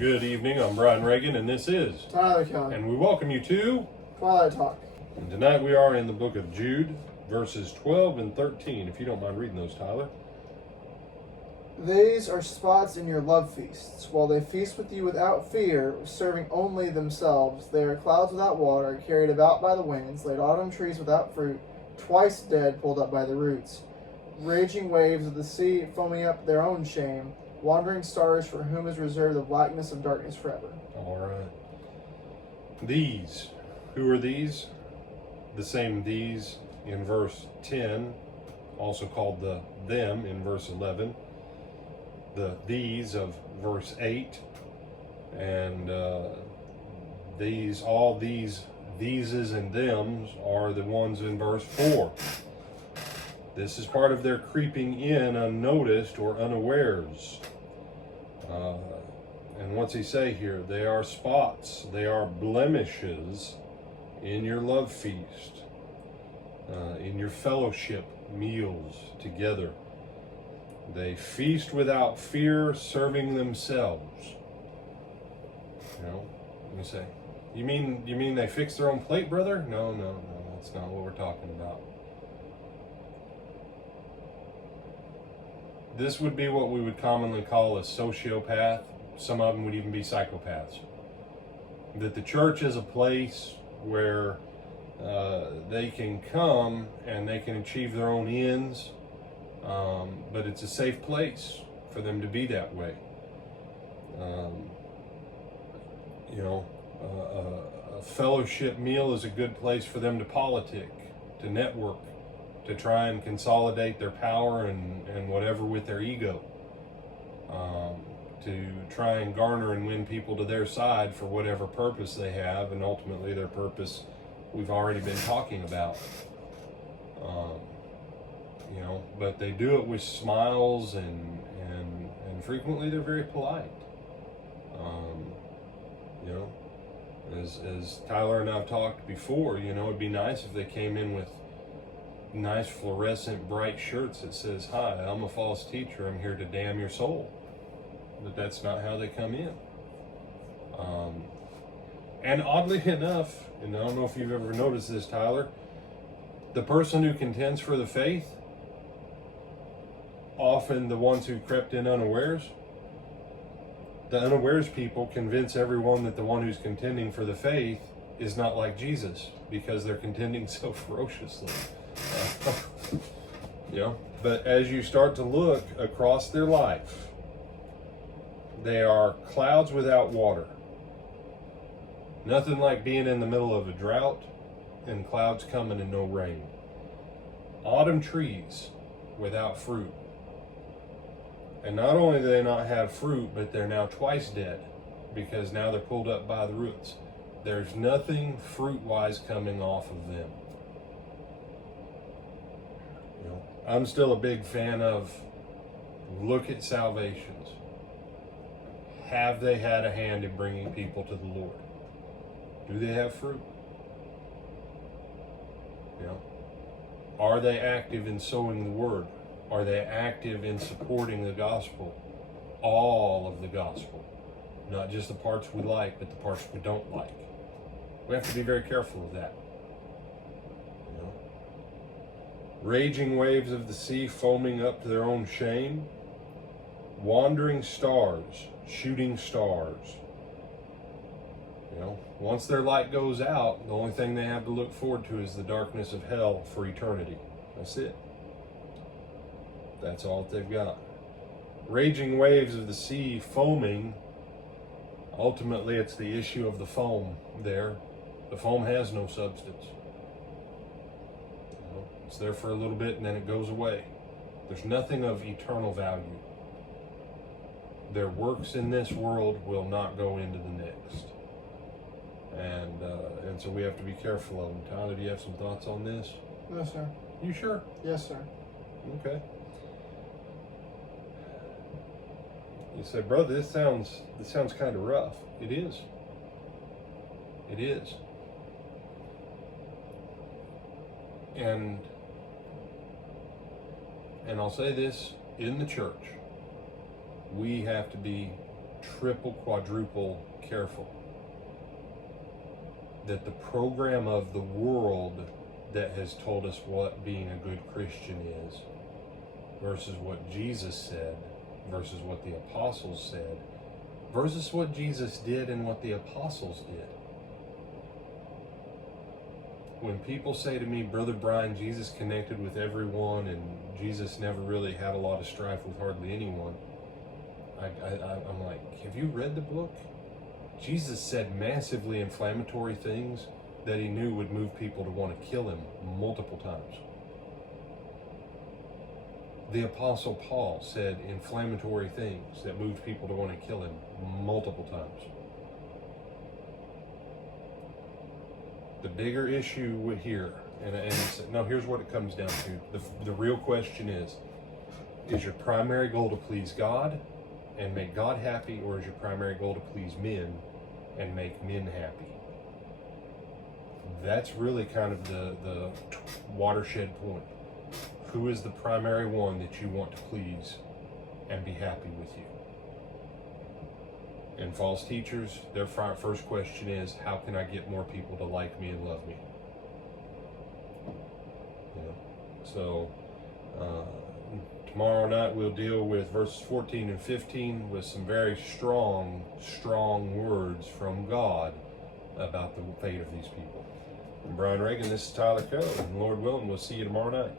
Good evening, I'm Brian Reagan, and this is Tyler Kelly. and we welcome you to Twilight Talk. and tonight we are in the book of Jude, verses 12 and 13, if you don't mind reading those, Tyler. These are spots in your love feasts. While they feast with you without fear, serving only themselves, they are clouds without water, carried about by the winds, like autumn trees without fruit, twice dead, pulled up by the roots. Raging waves of the sea, foaming up their own shame, wandering stars for whom is reserved the blackness of darkness forever. All right. These. Who are these? The same these in verse 10, also called the them in verse 11. The these of verse 8. And all these theses and thems are the ones in verse 4. This is part of their creeping in unnoticed or unawares. And what's he say here? They are spots, they are blemishes in your love feast, in your fellowship meals together. They feast without fear, serving themselves. Let me say, you mean they fix their own plate, brother? No, that's not what we're talking about. This would be what we would commonly call a sociopath. Some of them would even be psychopaths. That the church is a place where they can come and they can achieve their own ends, but it's a safe place for them to be that way. A fellowship meal is a good place for them to politic, to network, to try and consolidate their power and whatever with their ego, to try and garner and win people to their side for whatever purpose they have, and ultimately their purpose we've already been talking about. But they do it with smiles and frequently they're very polite. As Tyler and I've talked before, it'd be nice if they came in with nice fluorescent bright shirts that says, "Hi, I'm a false teacher, I'm here to damn your soul." But that's not how they come in. And oddly enough, and I don't know if you've ever noticed this, Tyler, the person who contends for the faith, often the ones who crept in unawares, the unawares people convince everyone that the one who's contending for the faith is not like Jesus because they're contending so ferociously. But as you start to look across their life, they are clouds without water. Nothing like being in the middle of a drought and clouds coming and no rain. Autumn trees without fruit. And not only do they not have fruit, but they're now twice dead because now they're pulled up by the roots. There's nothing fruit-wise coming off of them. I'm still a big fan of look at salvations. Have they had a hand in bringing people to the Lord? Do they have fruit? Are they active in sowing the word? Are they active in supporting the gospel? All of the gospel. Not just the parts we like, but the parts we don't like. We have to be very careful of that. Raging waves of the sea foaming up to their own shame. Wandering stars, shooting stars. Once their light goes out, the only thing they have to look forward to is the darkness of hell for eternity. That's it. That's all that they've got. Raging waves of the sea foaming. Ultimately, it's the issue of the foam there. The foam has no substance. It's there for a little bit and then it goes away. There's nothing of eternal value. Their works in this world will not go into the next. And so we have to be careful of them. Tyler, do you have some thoughts on this? Yes, sir. You sure? Yes, sir. Okay. You say, brother, this sounds kind of rough. It is. It is. And I'll say this, in the church, we have to be triple, quadruple careful that the program of the world that has told us what being a good Christian is versus what Jesus said versus what the apostles said versus what Jesus did and what the apostles did. When people say to me, Brother Brian, Jesus connected with everyone and Jesus never really had a lot of strife with hardly anyone, I'm like, have you read the book? Jesus said massively inflammatory things that he knew would move people to want to kill him multiple times. The Apostle Paul said inflammatory things that moved people to want to kill him multiple times. The bigger issue here, now here's what it comes down to. The real question is your primary goal to please God and make God happy, or is your primary goal to please men and make men happy? That's really kind of the watershed point. Who is the primary one that you want to please and be happy with you? And false teachers, their first question is, how can I get more people to like me and love me? So tomorrow night we'll deal with verses 14 and 15 with some very strong words from God about the fate of these people. I'm Brian Reagan, this is Tyler Coe, and Lord willing, we'll see you tomorrow night.